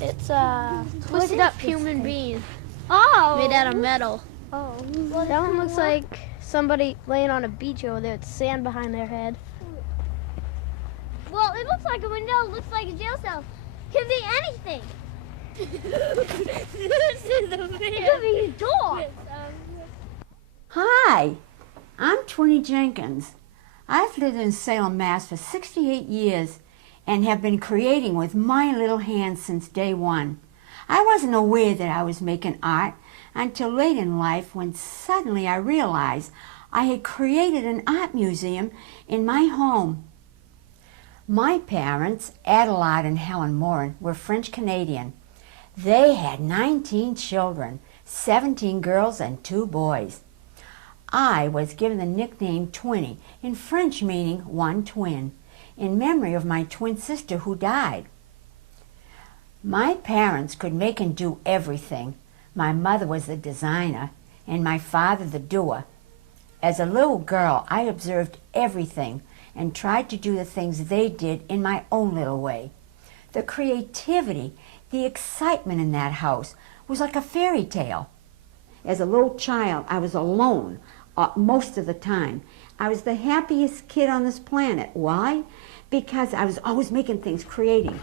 It's a twisted up human being Oh. made out of metal. Oh. That one looks like somebody laying on a beach over there with sand behind their head. Well, it looks like a window. It looks like a jail cell. Could be anything. It could be a door. Hi, I'm Twinny Jenkins. I've lived in Salem, Mass. for 68 years and have been creating with my little hands since day one. I wasn't aware that I was making art until late in life when suddenly I realized I had created an art museum in my home. My parents, Adelaide and Helen Morin, were French-Canadian. They had 19 children, 17 girls and 2 boys. I was given the nickname Twinny, in French meaning one twin, in memory of my twin sister who died. My parents could make and do everything. My mother was the designer and my father the doer. As a little girl, I observed everything and tried to do the things they did in my own little way. The creativity, the excitement in that house was like a fairy tale. As a little child, I was alone most of the time. I was the happiest kid on this planet. Why? Because I was always making things, creating.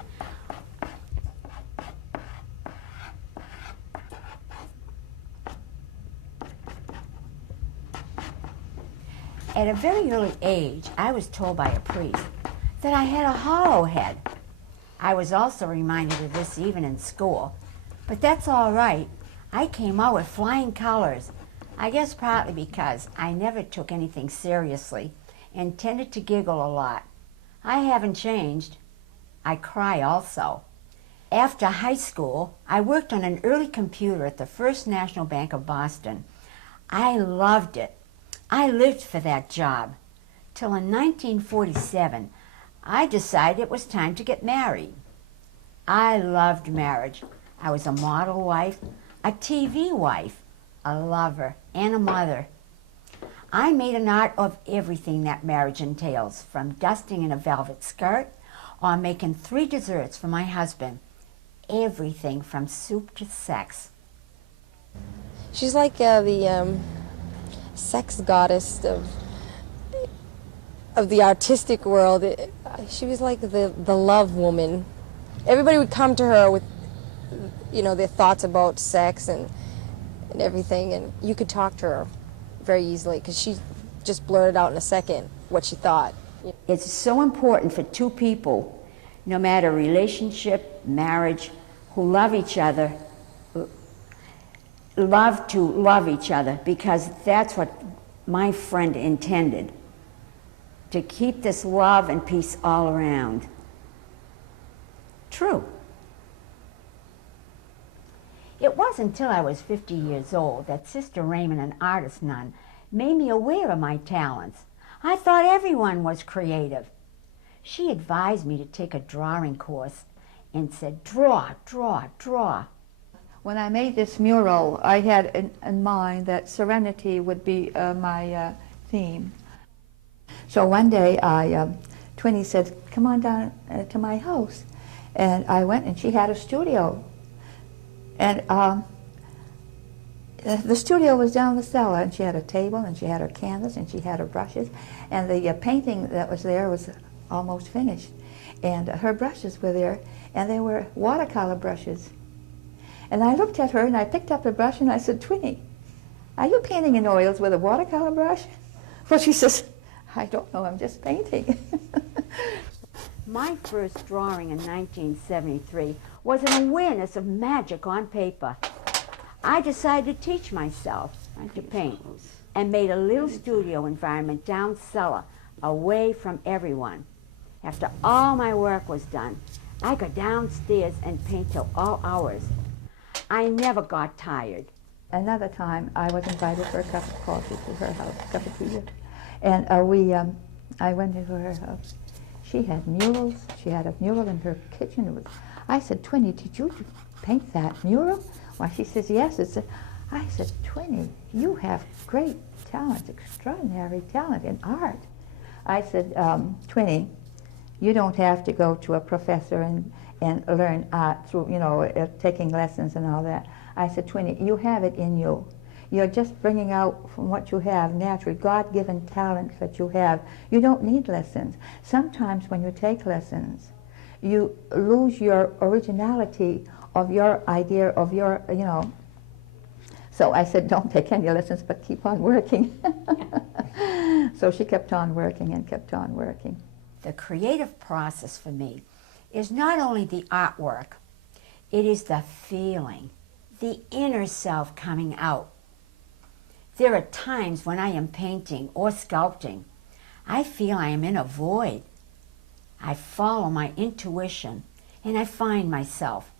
At a very early age, I was told by a priest that I had a hollow head. I was also reminded of this even in school. But that's all right. I came out with flying colors. I guess partly because I never took anything seriously and tended to giggle a lot. I haven't changed. I cry also. After high school, I worked on an early computer at the First National Bank of Boston. I loved it. I lived for that job. Till in 1947, I decided it was time to get married. I loved marriage. I was a model wife, a TV wife, a lover, and a mother. I made an art of everything that marriage entails, from dusting in a velvet skirt or making 3 desserts for my husband. Everything from soup to sex. She's like the sex goddess of the artistic world. She was like the love woman. Everybody would come to her with, you know, their thoughts about sex and everything, and you could talk to her very easily because she just blurted out in a second what she thought. It's so important for 2 people, no matter relationship, marriage, who love each other, love to love each other, because that's what my friend intended, to keep this love and peace all around. True. It wasn't until I was 50 years old that Sister Raymond, an artist nun, made me aware of my talents. I thought everyone was creative. She advised me to take a drawing course and said, draw, draw, draw. When I made this mural, I had in mind that serenity would be my theme. So one day, Twinny said, come on down to my house. And I went, and she had a studio. And the studio was down the cellar, and she had a table, and she had her canvas, and she had her brushes, and the painting that was there was almost finished. And her brushes were there, and they were watercolor brushes. And I looked at her, and I picked up the brush, and I said, Twinny, are you painting in oils with a watercolor brush? Well, she says, I don't know, I'm just painting. My first drawing in 1973 was an awareness of magic on paper. I decided to teach myself to paint and made a little studio environment down cellar, away from everyone. After all my work was done, I go downstairs and paint till all hours. I never got tired. Another time, I was invited for a cup of coffee to her house, a cup of tea. And I went into her house. She had murals. She had a mural in her kitchen. I said, Twinny, did you paint that mural? Why, she says, yes. I said, Twinny, you have great talent, extraordinary talent in art. I said, Twinny, You don't have to go to a professor and learn art through, taking lessons and all that. I said, Twinny, you have it in you. You're just bringing out from what you have naturally, God-given talents that you have. You don't need lessons. Sometimes when you take lessons, you lose your originality of your idea, of your, So I said, don't take any lessons, but keep on working. So she kept on working and kept on working. The creative process for me is not only the artwork, it is the feeling, the inner self coming out. There are times when I am painting or sculpting, I feel I am in a void. I follow my intuition and I find myself.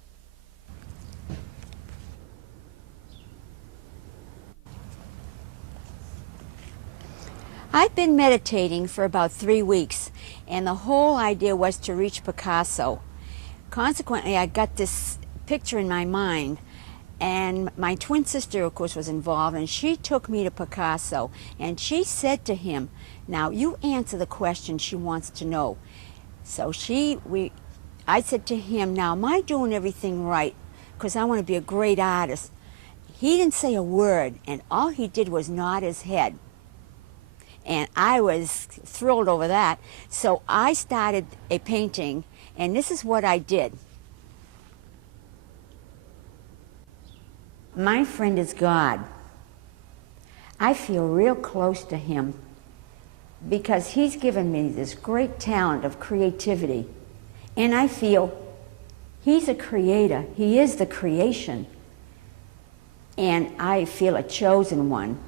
I've been meditating for about 3 weeks, and the whole idea was to reach Picasso. Consequently, I got this picture in my mind, and my twin sister, of course, was involved, and she took me to Picasso, and she said to him, now you answer the question she wants to know. So I said to him, now am I doing everything right? Because I want to be a great artist. He didn't say a word, and all he did was nod his head. And I was thrilled over that. So I started a painting, and this is what I did. My friend is God. I feel real close to him because he's given me this great talent of creativity. And I feel he's a creator. He is the creation. And I feel a chosen one.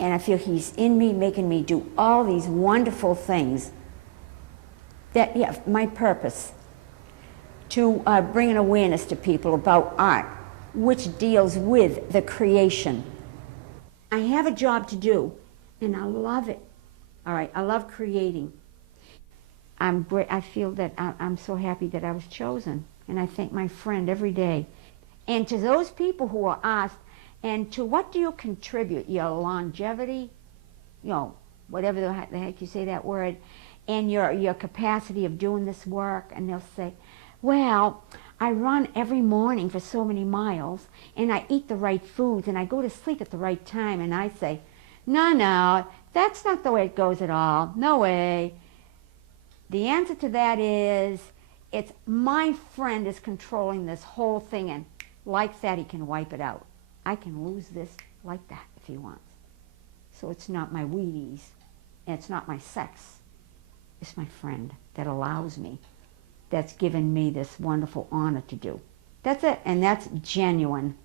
And I feel he's in me, making me do all these wonderful things. That, yeah, my purpose, to bring an awareness to people about art, which deals with the creation. I have a job to do, and I love it. All right, I love creating. I feel that I'm so happy that I was chosen, and I thank my friend every day. And to those people who are asked, and to what do you contribute? Your longevity, whatever the heck you say that word, and your capacity of doing this work. And they'll say, well, I run every morning for so many miles, and I eat the right foods, and I go to sleep at the right time. And I say, no, that's not the way it goes at all. No way. The answer to that is, it's my friend is controlling this whole thing, and like that, he can wipe it out. I can lose this like that if he wants. So it's not my Wheaties, and it's not my sex. It's my friend that allows me, that's given me this wonderful honor to do. That's it, and that's genuine.